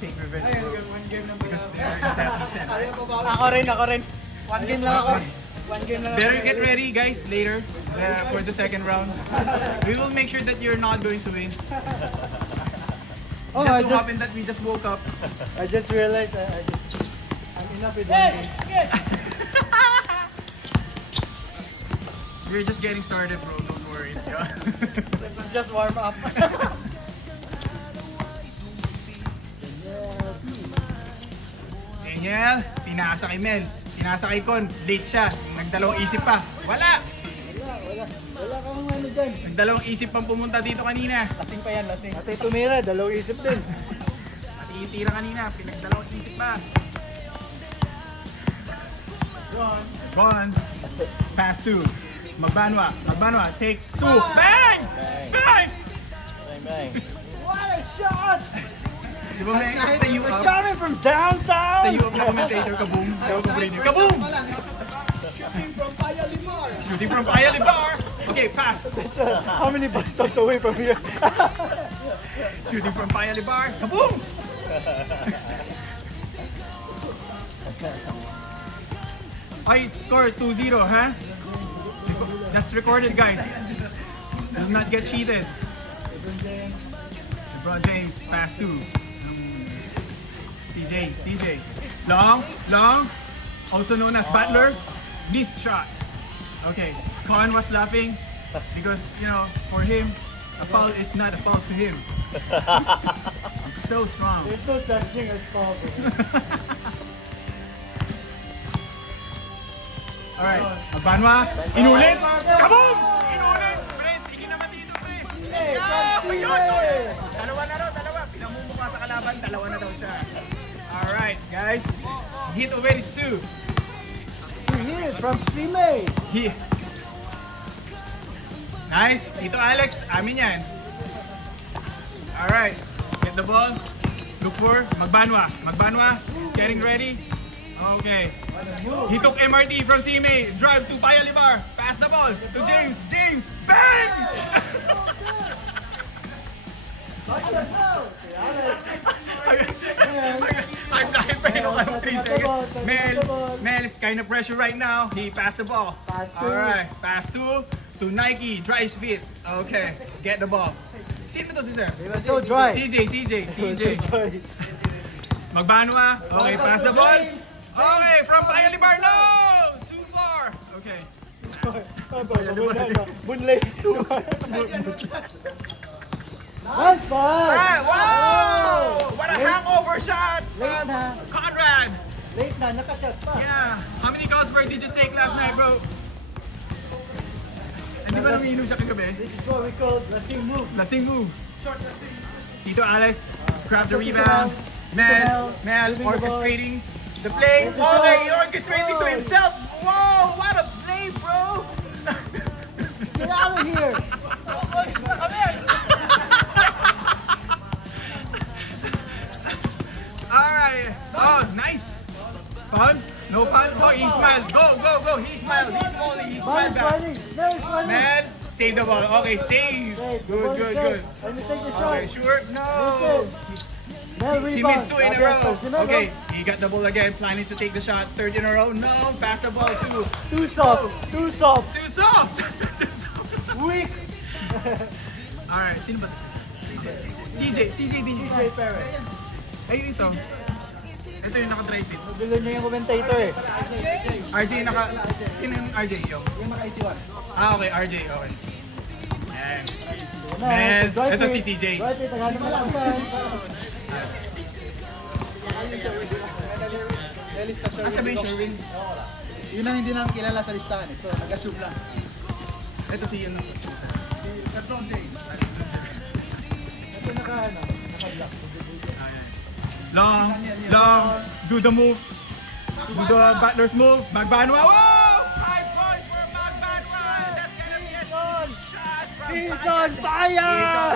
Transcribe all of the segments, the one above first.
take revenge, Ayun, bro. one game lang Because they're in 7-10. Ako rin. One game lang ako. One game lang ako. Better get ready, guys, later for the second round. We will make sure that you're not going to win. Oh, Just so happened that we just woke up. I just realized I'm enough with one game. We're just getting started, bro. Don't worry. Let's just warm up. Daniel, tinasa kay Mel. Tinasa kay Con. Late siya. Nagdalawang isip pa. Wala! Wala kang ano dyan. Nagdalawang isip pang pumunta dito kanina. Lasing pa yan, lasing. Ate tumira, dalawang isip din. Natitira kanina. Pinagdalawang isip pa. Ron. Pass 2. Magbanwa. Take 2. Bang! Bang! Bang. What a shot! Di ba may sa you up? Coming from downtown! Sa you up na commentator, kaboom. Kaboom! Shooting from Paya Limar. Shooting from Paya Limar. Okay, pass. How many bus stops away from here? Shooting from Paya Limar. Kaboom! I scored 2-0, huh? That's recorded, guys. Do not get cheated. LeBron James, pass 2. CJ. Long. Also known as Butler. Missed shot. Okay, Con was laughing because, you know, for him, a foul is not a foul to him. He's so strong. There's no such thing as foul. Alright, Magbanwa, inulit! Kaboom! Inulit! Pre, tingin naman dito, pre! Ayun! Dalawa! Pinamumukha sa kalaban, dalawa na daw siya. Alright, guys. Hit already 2. Here from Sime. Hit. Nice. Tito Alex, amin yan. Alright, get the ball. Look for Magbanwa. He's getting ready. Okay. He took MRT from CMA. Drive to Paya Limar. Pass the ball to James. Bang! I'm dying pa yun ng 3 seconds. Mel is kind of pressure right now. He passed the ball. Alright. Pass to Nike. Dry fit. Okay. Get the ball. Sino to si Sir? It was so dry. CJ. Dry. Magbanwa. Okay, pass the ball. Okay, from Paya Limar. No! Too far. Okay. Bunlay. Nice ball. Wow! What a hangover shot Late from na. Conrad. Late na, nakashot pa. Yeah. How many Carlsberg did you take last night, bro? Hindi ba lumiinom siya kagabi? This is what we call lasing move. Lasing move. Tito Alex, grab the rebound. Mel orchestrating the play. Okay, orchestrating to himself. Wow, what a play, bro! Get out of here. Alright. Oh, nice. Fun? No fun? Oh, he smiled. Go. He smiled. He smiled back. Man, save the ball. Okay, save. Good. Let me take the shot. Okay, sure. No. He missed 2 in a row. Okay, he got the ball again, planning to take the shot. 3rd in a row. No, pass the ball too. Too soft. Too soft. Weak. Alright, sino ba this? CJ DJ. CJ Perez. Ayun ito. Ito yung naka-dry fit. Nagulo niya yung commentator eh. RJ Sino yung RJ? Yung naka-81. okay, RJ. Okay. Ayan. Man, ito si CJ. Right, tagahan naman lang saan. Siya ba yung Sherwin? Yun ang hindi namin kilala sa listahan eh. So, nag-assume lang. Ito si yun. Carton James. Kasi naka-block. Long, do the move. Do the Butler's move. Magbanwa. Whoa! 5 points for Magbanwa. That's gonna be a good shot from He's on fire!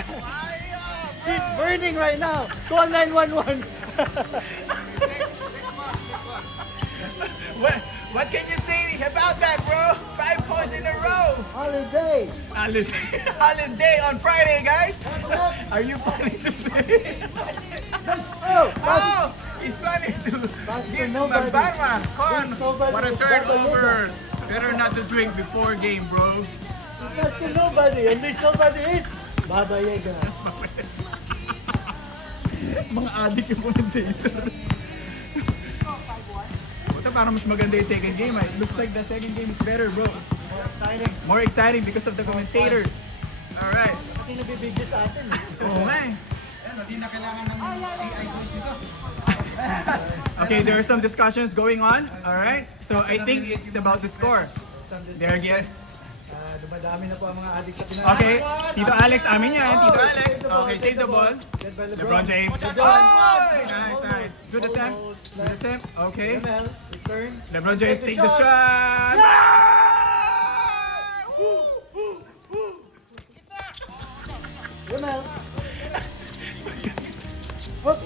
He's burning right now. Call 911. What can you say about that, bro? 5 points in a row. Holiday. Holiday on Friday, guys. Are you planning to play? Oh, to nobody. Magbanwa. Con, There's nobody. what a turnover. Better not to drink before game, bro. Pass to nobody. And this nobody is Baba Yaga. Mga adik yung commentator. Puta, parang mas maganda yung second game. It looks like the second game is better, bro. More exciting. More exciting because of the commentator. Alright. Kasi nabibigyo sa atin. Oo nga eh. Hindi na kailangan ng AI voice nito. Okay, there are some discussions going on. Alright. So I think it's about the score. There again. Dumadami na po ang mga adik sa Pinas. Okay, Tito Alex, amin yan. Tito Alex. Okay, save the ball. Led by LeBron James. LeBron. Oh, nice, nice. Good attempt. Good attempt. Okay. ML, return. LeBron James take the shot. Woo, woo, woo. ML. Whoop.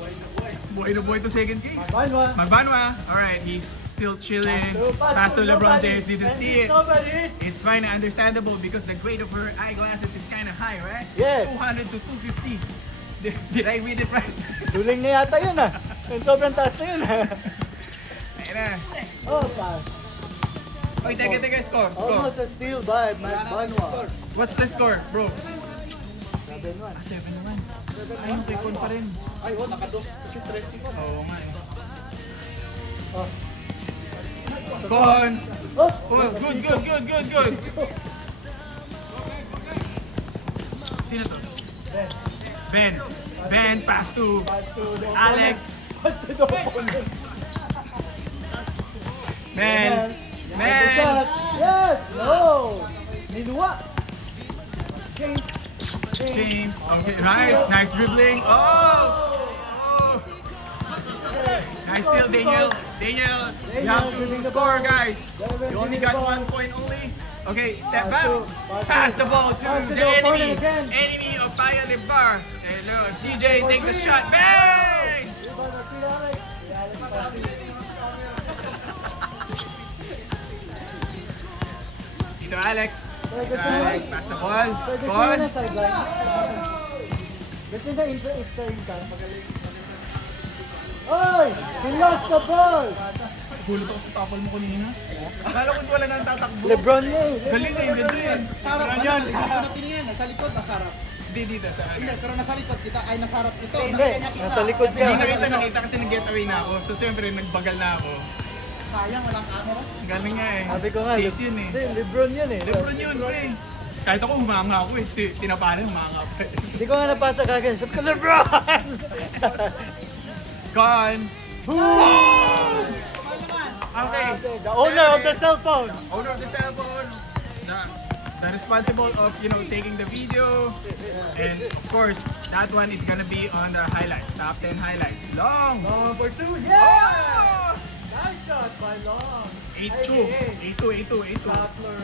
Buhay na buhay to second game. Magbanwa. Magbanwa. Alright, he's still chilling. Pass to LeBron James. Didn't see it. Nobody is. It's fine and understandable because the grade of her eyeglasses is kind of high, right? Yes. 200 to 250. Did I read it right? Duling na yata yun ah. Yung sobrang taas na yun ah. Ayun na. Oh, pa. Oy, teka, score. Almost a steal by Magbanwa. What's the score, bro? 7-1. 7-1. Ayun, kay Con pa rin. Ay, nakados. Kasi 3 Oo nga eh. Oh. Con! Oh. Oh, good. Sino to? Ben, pass to Pass to the Alex. opponent. Pass to the opponent. Man! Yes! No! Niluwa! James. Okay, nice dribbling. Oh! Nice steal, Daniel. You have to score, guys. You only got 1 point only. Okay, step back. Pass the ball to the enemy. Enemy of Paya Libar. Hello, CJ, take the shot. Bang! Tito Alex. Pass the ball. Con. Kasi na exciting ka. Oy! He lost the ball! Gulat ako sa tapal mo kanina. Akala ko wala nang tatakbo. Lebron na eh. Galing eh, ganda yan. Sarap Yan. yan. Natin yan. Nasa likod, nasa harap. Hindi dito sa Hindi, pero nasa likod kita ay nasa harap ito. Hindi, Nakita niya kita. nasa likod siya. Hindi nakita kasi nag-getaway na ako. So siyempre nagbagal na ako. Sayang, walang camera. Galing nga eh. Sabi ko nga, Chase yun eh. Hindi, Lebron yun eh. Lebron yun, pre. Kahit ako humanga ako eh. Kasi tinapalan, humanga ako eh. Hindi ko nga napasa kagad. Sabi ko, Lebron! Gone! Boom! Okay. The owner of the cell phone. Owner of the cell phone. The responsible of, taking the video. And of course, that one is gonna be on the highlights. Top 10 highlights. Long! Number 2, Oh! yeah! Nice shot by Long. 8-2. Doppler.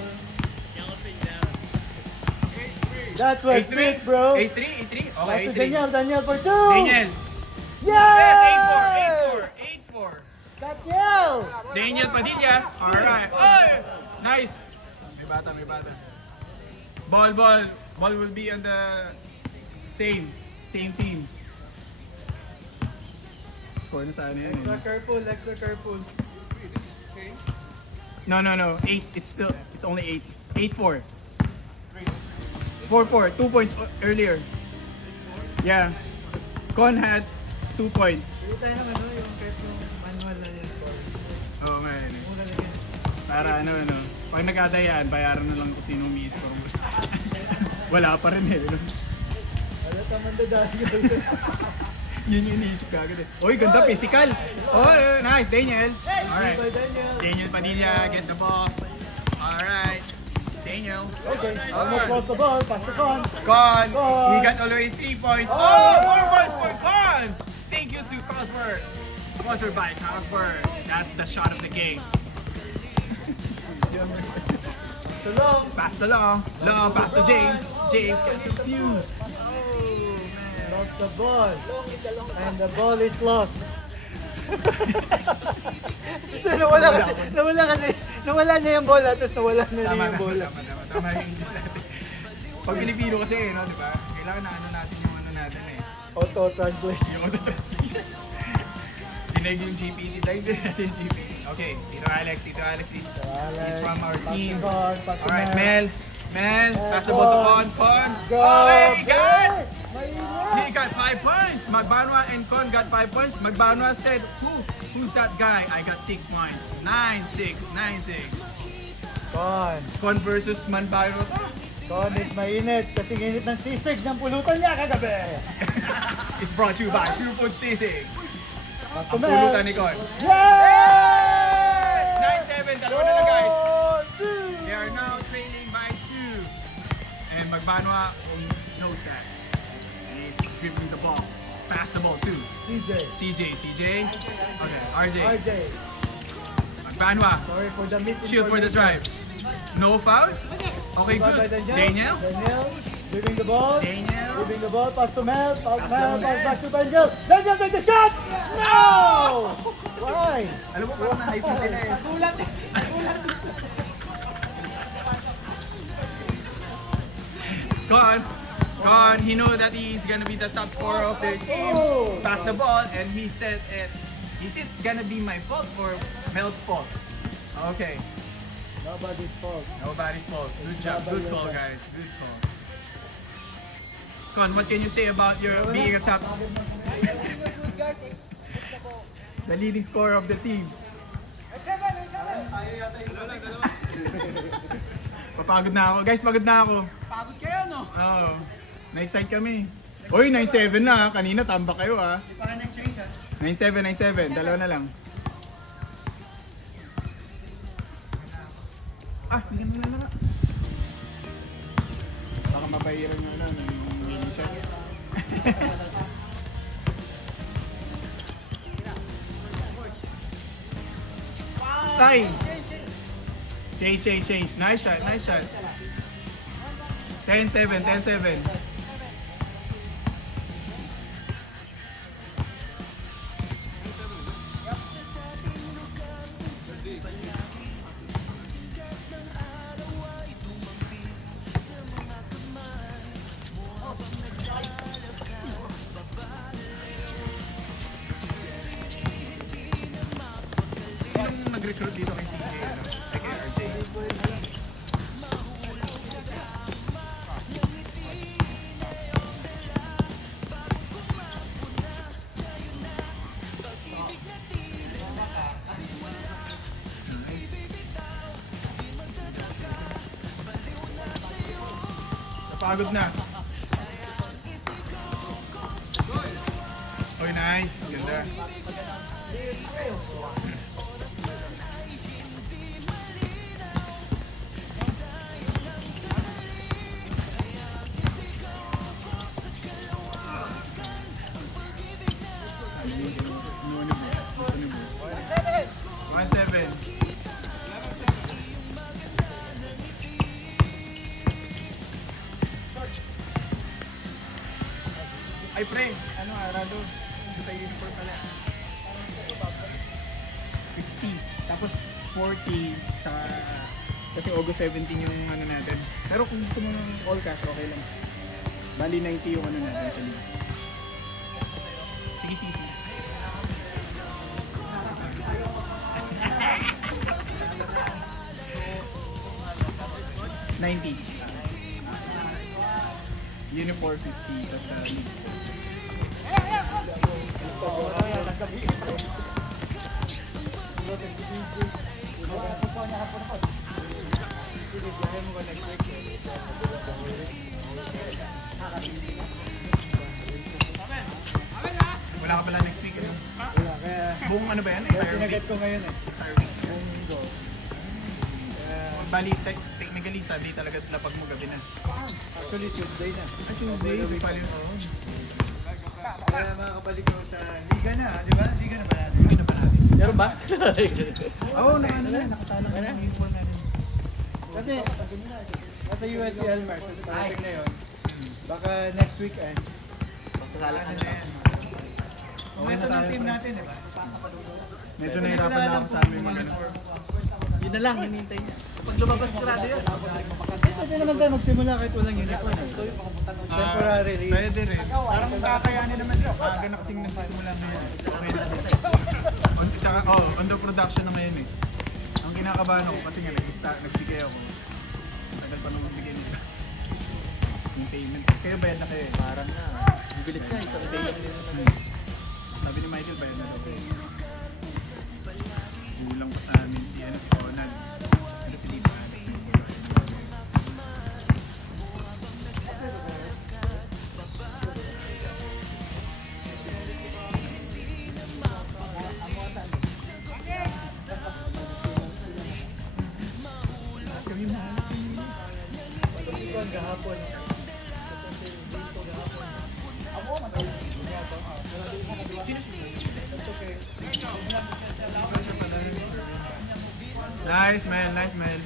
That was it, bro. 8-3? Pass Okay, to 8-3. Daniel for 2. Daniel. Yeah! Yes, 8-4. Daniel! Daniel Padilla. Alright. Oh! Nice. May bata. Ball will be on the same team. Score na sana yan. Extra careful. No. 8. It's only 8. 8-4. 4-4. 2 points earlier. Yeah. Con had 2 points. Hindi tayo naman yung kahit yung manual na yung score. Oo nga yun. Muna lang yan. Para pag nagkadayaan, bayaran na lang kung sino umiiskor mo. Wala pa rin eh. Wala naman dadali. Yun yung iniisip ka agad eh. Oy, ganda, physical. Oh, nice, Daniel. Alright. By Daniel. Daniel Padilla, get the ball. Alright. Daniel. Okay, almost lost the ball. Pass the Con. Con. Con. He got already 3 points. Oh, 4 points for Con. Thank you to Carlsberg. Sponsored by Carlsberg. That's the shot of the game. So Long. Pass the long. Pass to James. James got confused. Lost the ball. And the ball is lost. nawala niya yung bola, tapos nawala na rin yung bola. Tama yung English natin. Pag Pilipino kasi, di ba? Kailangan na natin yung natin eh. Auto-translate. Yung auto-translation. Narinig yung GPT. Narinig yung GPT. Okay, Tito Alex is from our team. Alright, Mel, pass the ball to Con. Oh, hey, he got 5 points. Magbanwa and Con got 5 points. Magbanwa said, who's that guy? I got 6 points. 9-6. Con versus Manbanwa. Con is mainit kasi init ng sisig ng pulutan niya kagabi. It's brought to you by Pure Food Sisig. Pass Ang to Mel. pulutan ni Con. Yes! 9-7, dalawa na lang guys. 2. They are now trailing by 2. And Magbanwa knows that. He's dribbling the ball. Pass the ball to CJ. Okay, RJ. Magbanwa. Sorry for the misinformation. Shoot for the drive. No foul? Okay, good. Daniel. Dribbling the ball. Daniel. Dribbling the ball. Pass to Mel. Pass back to Daniel. Daniel take the shot! No! Why? Alam mo, parang na-hype na sila eh. Gone. He knew that he's gonna be the top scorer of their team. Pass the ball, and he said, "Is it gonna be my fault or Mel's fault?" Okay, Nobody's fault. nobody's fault. Good job. Good call, guys. Good call. Con, what can you say about your being a top, the leading scorer of the team? Papagod na ako. Guys, pagod na ako. Pagod kayo, no? Oo. Na-excite kami. Uy, 9-7 na. Kanina tambak kayo ah. 9-7. Dalawa na lang. Hindi mo na. Baka mabahiran nyo na ng mini shot. Tay! Change. Nice shot. 10-7. Sinong nag-recruit dito kay CJ? Kay RJ? Napagod na. Oh, nice. Ganda. One seven. Ay pre, ano Arado? Sa uniform pala. 60. Tapos 40 sa kasi August 17 yung ano natin. Pero kung gusto mo ng all cash, okay lang. Bali 90 yung ano natin sa league. Sige. 90. Uniform 50 tas sa league. Wala ka pala next week, ano? Wala, kaya Buong ano ba yan? kaya Entire sinagat week? ko ngayon eh. Entire week. Buong linggo. Bali, technically, Sunday talaga lapag mo gabi na. Actually, Tuesday na. Tuesday, di pala yun. Kaya makakabalik ko sa Liga na, di ba? Liga na ba natin? Hindi na pa natin. Meron ba? Oo, nakasala ka na yung uniform natin. Kasi, nasa USC Elmer, tapos parating na yun. Baka next weekend. Masasala ka Ano na. na yan? Ito ng team natin, di ba? Medyo nahirapan na ako sa amin mag ano. Yun na lang, hinihintay niya. Kapag lumabas, grado yun. Pwede naman tayo magsimula kahit walang uniform. Temporary leave. Pwede rin. Parang kakayanin naman siya. Maaga na kasing nagsisimula ngayon. Okay na. Tsaka, under production na ngayon eh. Ang kinakabahan ako kasi nga nagbigay ako. Ang tagal pa nung magbigay nila. Yung payment. Kayo bayad na kayo eh. Parang na. Ang bilis ka, isang day lang din naman. Sabi ni Michael, bayad na daw. Kulang pa sa amin si Conan. Ano si Lita Alex. Kami mahal. Kasi ko gahapon. Nice man, nice man.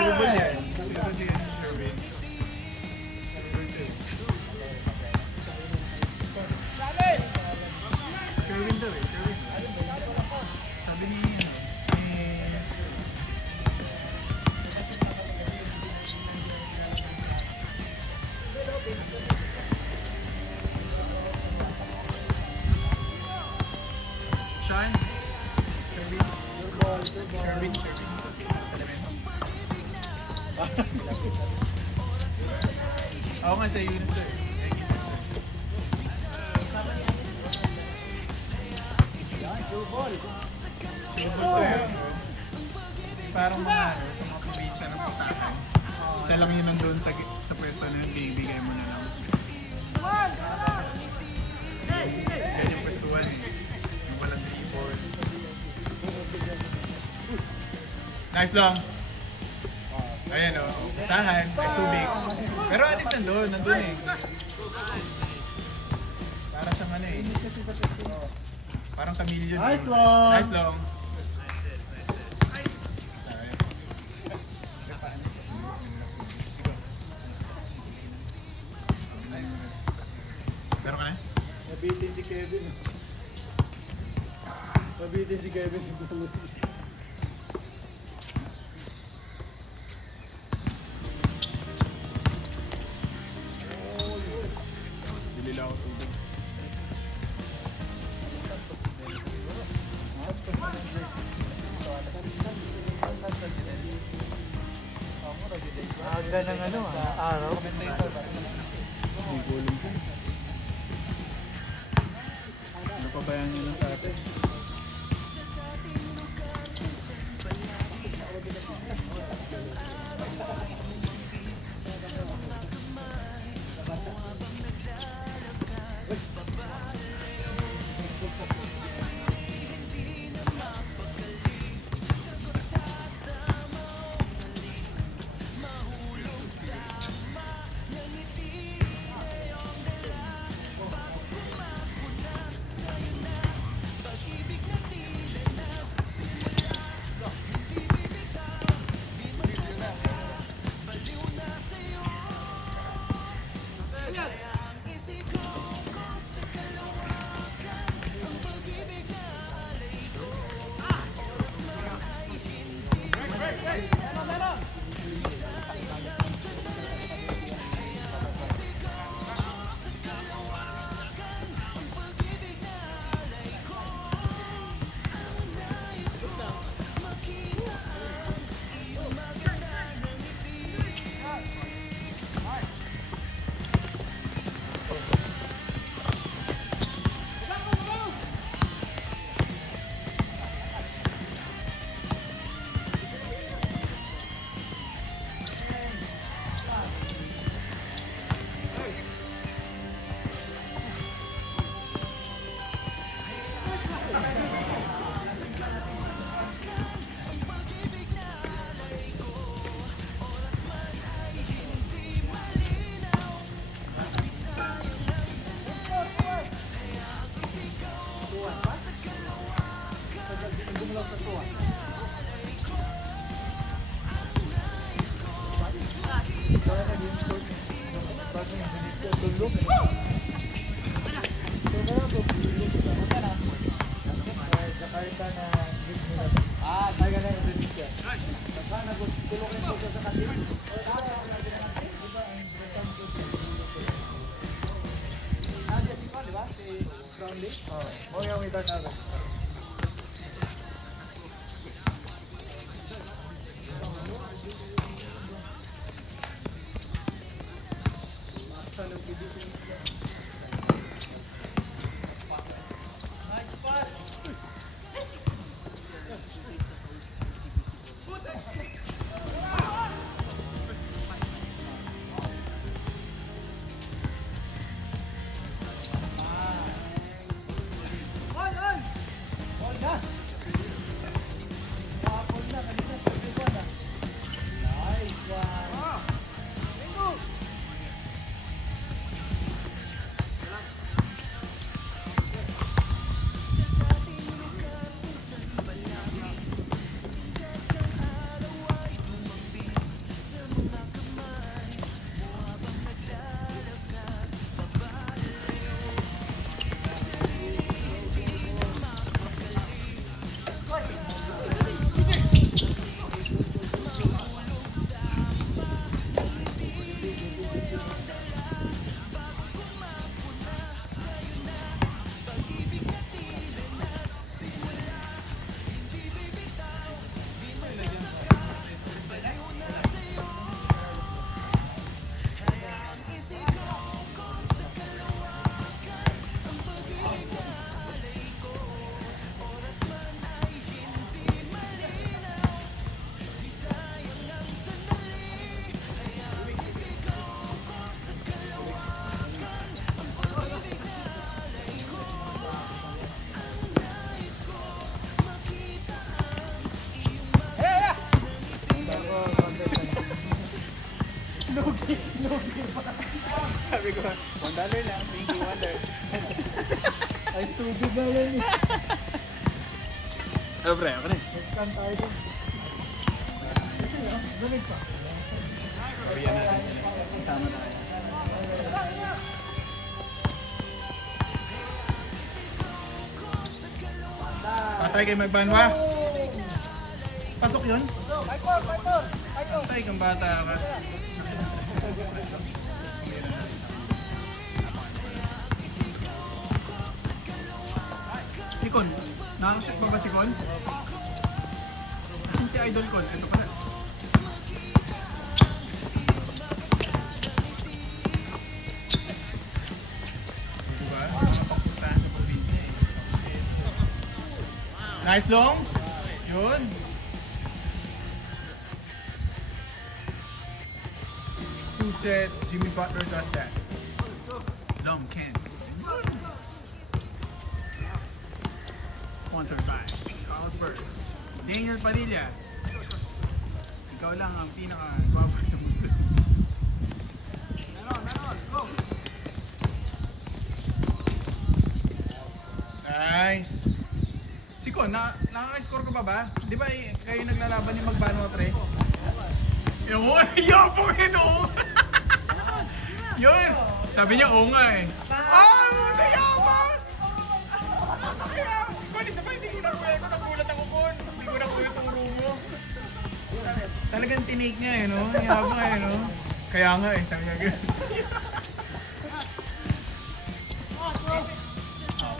Subol yan. Subol si Sherwin. Sherwin daw eh. Sherwin. Sabi ni Sean? Sherwin? Sherwin. Ako nga sa Yunus to eh. True ball to eh. Parang mga sa mga probinsya ng pustahan. Isa lang yun nandun sa pwesto na yun, bibigay mo na lang. Yan yung pwestuhan eh. Yung walang ball. Nice lang. Ayan o, pustahan, nice tubig. Pero at least nandun eh. Para siyang ano eh. Parang chameleon. Nice long. Nice long. Pero ka na? Nabitin si Kevin. Nabitin si Kevin. Bili lang ako tubig. Aga ng ano araw. Ano pa ba yan yun ng traffic? Kaya naging short. Bago yung binit ko, tulog. So kaya po, tulog sa Jakarta na gift nila. Kaya na yung binit ko. Sana tulogin ko sa katin. Oh, yung iba na. Sabi ko, $1 lang, thank you, $1. Ay, stupid na yan eh. Pre, ako na. Nascan tayo din. Kasi lang, balik pa. Korean natin sila. Kasama tayo. Patay kayo magbanwa. Pasok yun? Patay kang bata ka. Si Con, nakakashoot mo ba si Con? Asin si Idol Con, ito pala. Diba? Mga pakusahan sa probinsya eh. Nice long! Yun! Who said Jimmy Butler does that? Long Ken. Sponsored by Carlsberg. Daniel Padilla. Ikaw lang ang pinaka-guwapo sa mundo. Nice. Si Con, nakaka-score ka pa ba? Di ba kayo naglalaban yung Magbanwa pre? Yun! Yabong yun oo! Yun! Sabi niya oo nga eh. Ah! Buti yabang! Con, isa pa hindi ko nakuha ko. Nagulat ako Con. Hindi ko nakuha itong room mo. Talagang tinake niya eh no? Yabang eh no? Kaya nga eh, sabi niya gano'n.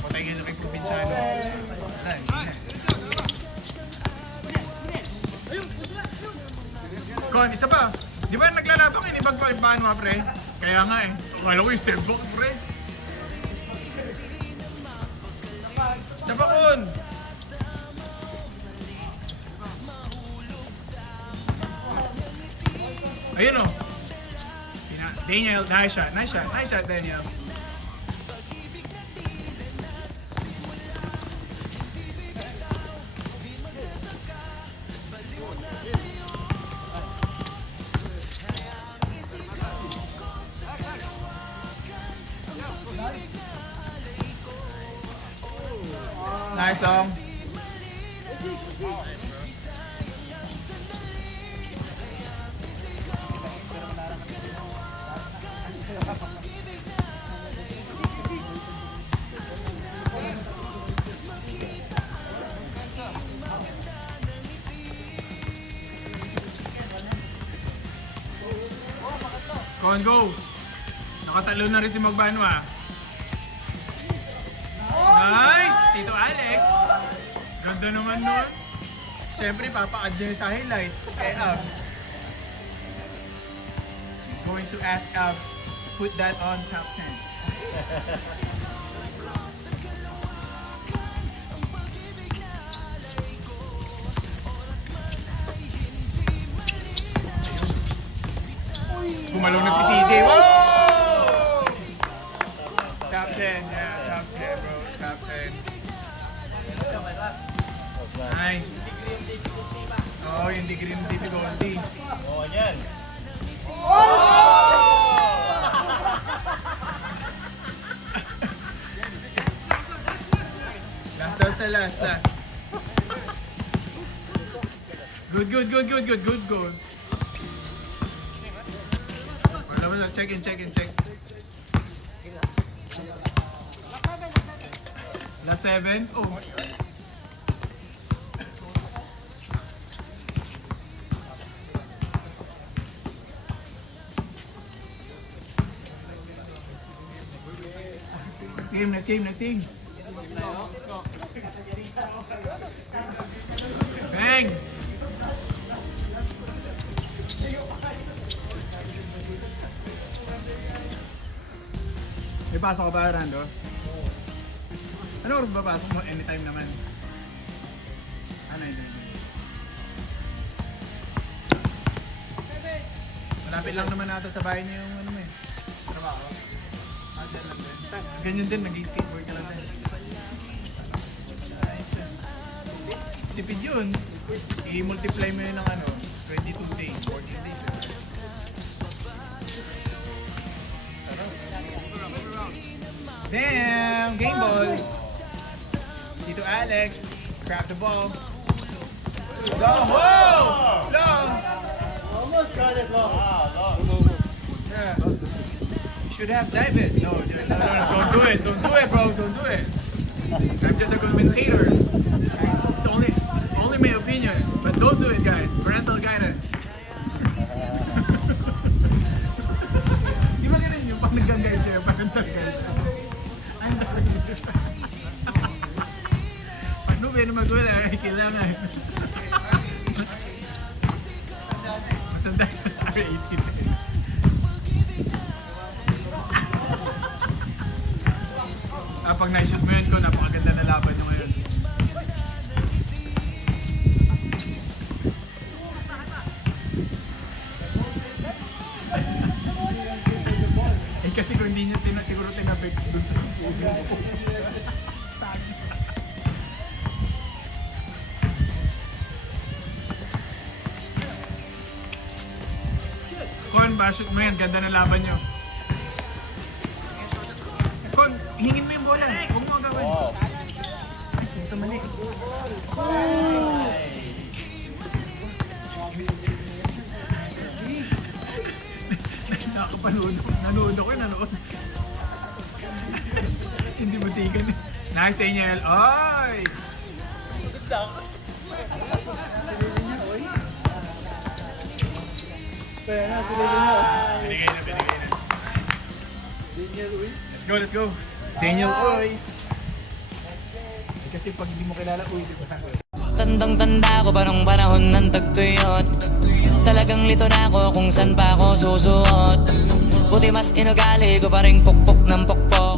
Patay kayo kay Provinciano. Wala eh. Con, isa pa. Di ba naglalabang yun ibang Magbanwa pre? Kaya nga eh. Akala ko yung step book pre. Isa pa Con. Ayun o. Daniel, nice shot. Nice shot. Nice shot Daniel. Nice long. Con, go! Nakatalo na rin si Magbanwa. Nice! Tito Alex! Ganda naman nun. Siyempre, papa-add niya sa highlights. Kay Abs. He's going to ask Abs to put that on top 10. Gumalong na si CJ. Whoa! Top 10, yeah, top 10, bro. Top 10. Nice. Oh, yung degree ng difficulty. Oo, yan. Last daw sa last. Good goal. Wala, check in. Last 7? Oh. Next game. Bang! May pasok ka ba, Rando? Ano oras ba pasok mo? Anytime naman. Ano yun? Malapit lang naman nata sa bahay niyo yung ano mo eh. Trabaho. Dyan lang din. Ganyan din, nag-skateboard ka lang din. Nice yun. Tipid yun. I-multiply mo yun ng ano, 22 days, 14 days. Damn! Game ball! Tito Alex, grab the ball. Go! Whoa! Long! Almost got it, long. Yeah. You should have dive it. No, don't do it. Don't do it, bro. Don't do it. I'm just a commentator. It's only my opinion. But don't do it, guys. Parental guidance. Di ba ganun yung pag nag-guide kayo, parental guidance? Paano ba naman wala? Kailangan. Matanda. R18. Pag na-shoot mo yun ko, napakaganda na laban nyo ngayon. Eh kasi kung hindi nyo siguro tinabik dun sa puno. Kon, ba-shoot mo yan, ganda na laban nyo. Kon, hingin mo yung bola. Huwag mo agawin. Ay, ito mali. Nakakapanood. Nanood. Hindi matigan. Nice, Daniel. Ay! Binigay na. Let's go. Daniel Oy. Kasi pag hindi mo kilala, uy, di ba? Tandang-tanda ko pa nung panahon ng tagtuyot. Talagang lito na ako kung saan pa ako susuot. Buti mas inugali ko pa rin pukpok ng pukpok.